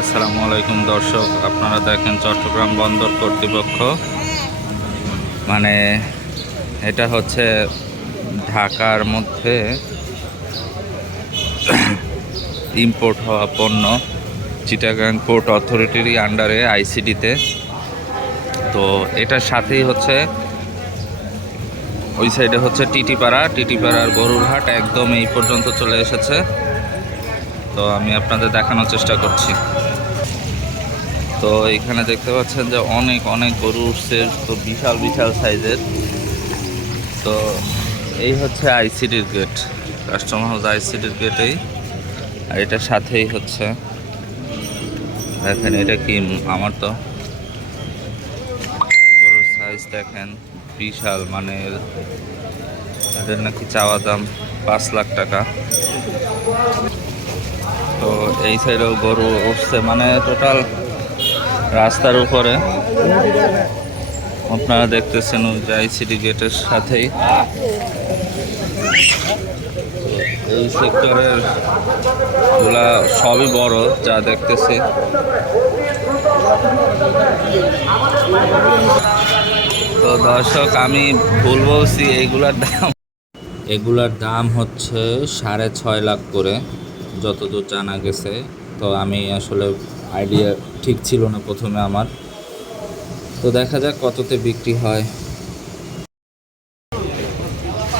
আসসালামু আলাইকুম দর্শক, আপনারা দেখেন চট্টগ্রাম বন্দর কর্তৃপক্ষ। মানে এটা হচ্ছে ঢাকার মধ্যে ইম্পোর্ট হওয়া পণ্য চিটাগাং পোর্ট অথরিটিরই আন্ডারে আইসিডিতে তো এটার সাথেই হচ্ছে, ওই সাইডে হচ্ছে টিটিপাড়া। টিটিপাড়ার গরুর হাট একদম এই পর্যন্ত চলে এসেছে। তো আমি আপনাদের দেখানোর চেষ্টা করছি। তো এখানে দেখতে পাচ্ছেন যে অনেক অনেক গরু উঠছে, তো বিশাল বিশাল সাইজের। তো এই হচ্ছে আইসিডির গেট কাস্টমার হাউস আইসিডির গেটেই আর এটার সাথেই হচ্ছে। দেখেন, এটা কি আমার তো? গরুর সাইজ দেখেন, বিশাল মানে এদের নাকি চাওয়া দাম পাঁচ লাখ টাকা। তো এই সাইডেও গরু উঠছে মানে টোটাল রাস্তার উপরে। আপনারা দেখতেছেন আইসিডি গেটের সাথেই। এই সেক্টরেরগুলা সবই বড়, যা দেখতেছি। তো দর্শক, আমি ভুল বলছি এইগুলার দাম এগুলার দাম হচ্ছে সাড়ে ছয় লাখ করে। যতদূর জানা গেছে তো আমি আসলে আইডিয়া ঠিক ছিল না প্রথমে আমার। তো দেখা যাক কততে বিক্রি হয়।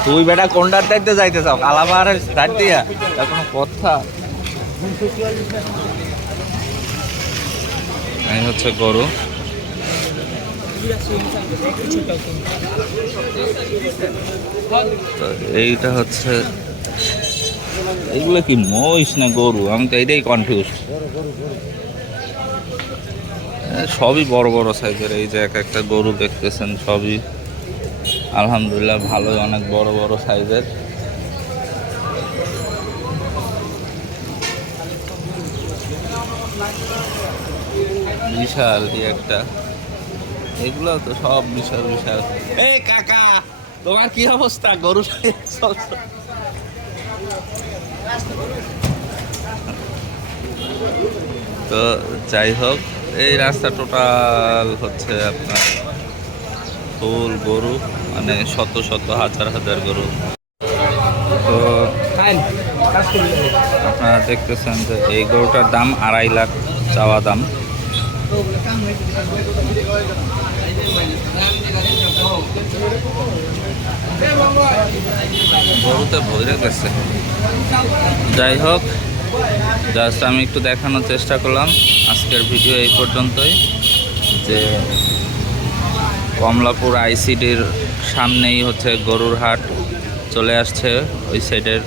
তুই বেটা কোনটার দায়িত্বে যাইতে চাও কালামার দাঁড় দিয়া। কোনো কথা। এই হচ্ছে গরু। এইটা হচ্ছে এগুলো কি মহিষ না গরু? আমি তো এটাই কনফিউজ সবই বড় বড় সাইজের। এই যে এক একটা গরু দেখতেছেন সবই। আলহামদুলিল্লাহ ভালোই অনেক বড় বড় সাইজের। বিশাল একটা? এগুলো তো সব বিশাল বিশাল। এই কাকা, তোমার কি অবস্থা? গরু তো যাই হোক এই রাস্তা টোটাল হচ্ছে আপনার ফুল গরু মানে শত শত হাজার হাজার গরু। তো আপনারা দেখতেছেন যে এই গরুটার দাম আড়াই লাখ চাওয়া দাম। গরুতে ভরে গেছে। যাই হোক জাস্ট আমি একটু দেখানোর চেষ্টা করলাম। আজকের ভিডিও এই পর্যন্তই। যে কমলাপুর আইসিডির সামনেই হচ্ছে গরুর হাট। চলে আসছে ওই সাইডের